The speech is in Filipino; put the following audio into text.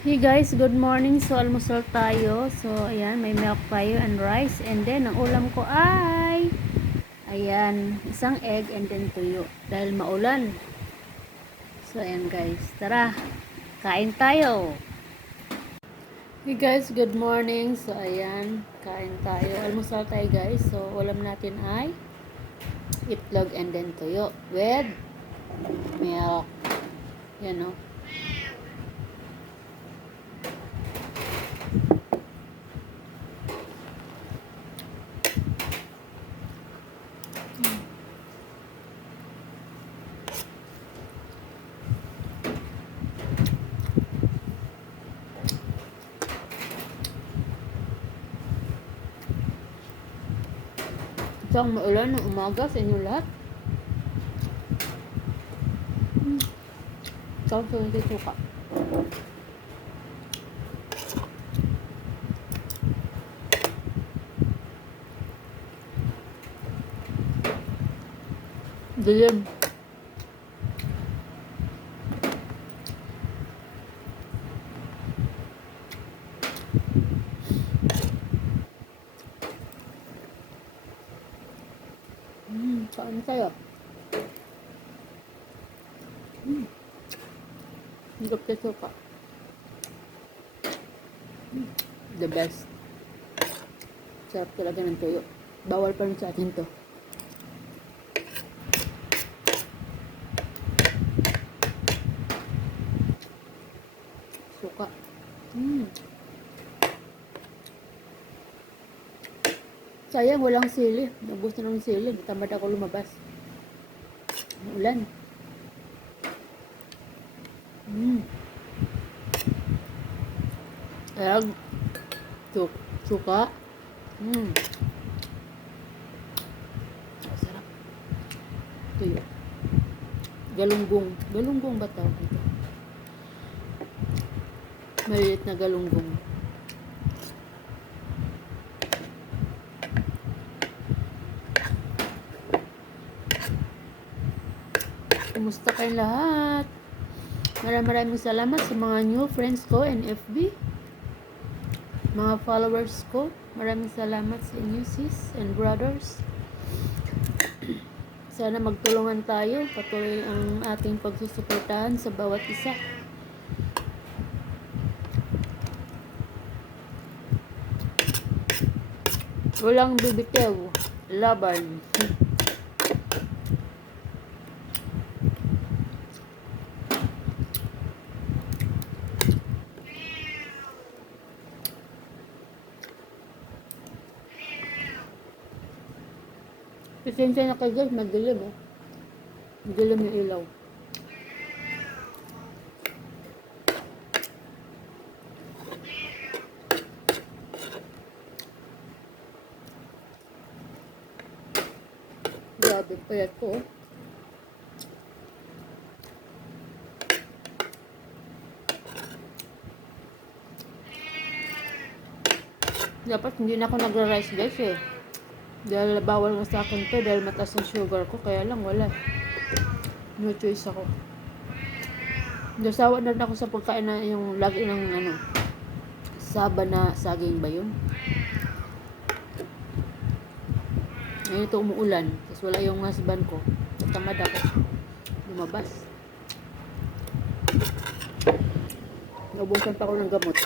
Hey guys, good morning. So, almusal tayo. So, ayan, may milk tayo and rice. And then, ang ulam ko ay, ayan, isang egg and then tuyo. Dahil maulan. So, ayan guys. Tara, kain tayo. Hey guys, good morning. So, ayan, kain tayo. Almusal tayo guys. So, ulam natin ay itlog and then tuyo with milk. Yan o. Isang maulan ng umaga sa inyo lahat. Ikaw sa hindi suka. Dilim. Saan tayo? Higop sa suka. The best. Sarap talaga ng tuyo. Bawal pa rin sa atin to. Suka. Sayang walang sili. Nabos na ng sili. Tamad ako lumabas. Ulan. Egg. Suka. Sarap. Tuyo. Galunggong. Galunggong ba tawag ito? Maliit na galunggong. Kumusta kayong lahat? Maraming salamat sa mga new friends ko and FB. Mga followers ko. Maraming salamat sa inyo sis and brothers. Sana magtulungan tayo. Patuloy ang ating pagsusuportahan sa bawat isa. Walang bibitew. Laban. Pasensya na kayo guys, madilim eh. Madilim yung ilaw. Grabe, payat ko oh. Dapat hindi na ako nagra-rice guys eh. Dahil bawal nga sa akin to dahil mataas ang sugar ko. Kaya lang wala. No choice ako. Nasawa na rin ako sa pagkain na yung lagi ng saba na saging ba yun? Ngayon ito umuulan. Tapos wala yung husband ko. Natamad ako lumabas. Naubusan pa ako ng gamot.